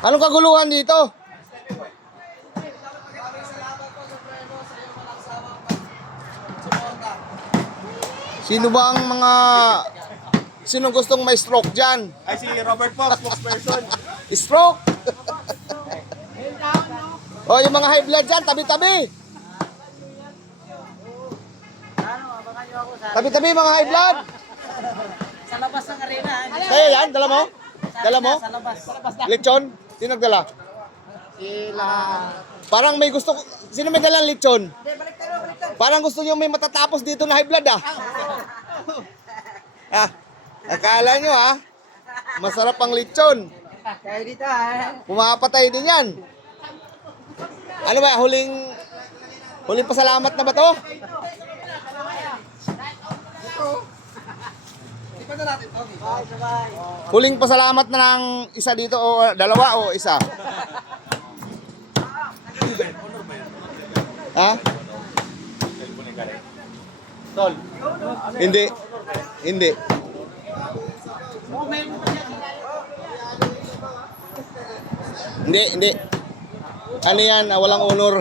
Anong kaguluhan dito? Sino ba ang mga... Sino gustong may stroke dyan? Ay, si Robert po, spokesperson. Stroke! O, yung mga high blood dyan, tabi-tabi! Tabi-tabi mga high blood! Sa labas ng arena. Kaya yan, dala mo? Dala mo? Sa labas. Sa labas na. Lechon? Sino nagdala? Sila. Parang may gusto... Sino may dalang lechon? Hindi, balik tayo, balik tayo. Parang gusto nyo may matatapos dito na high blood ah. Ah, akala nyo ah. Masarap ang lechon. Kaya dito ha. Pumapatay din yan. Ano ba, huling pasalamat na ba to? Bye, sabay. Huling pasalamat na ng isa dito o dalawa o isa? Ha? Tol. Hindi. Hindi. Hindi, hindi. Ano yan? Walang honor.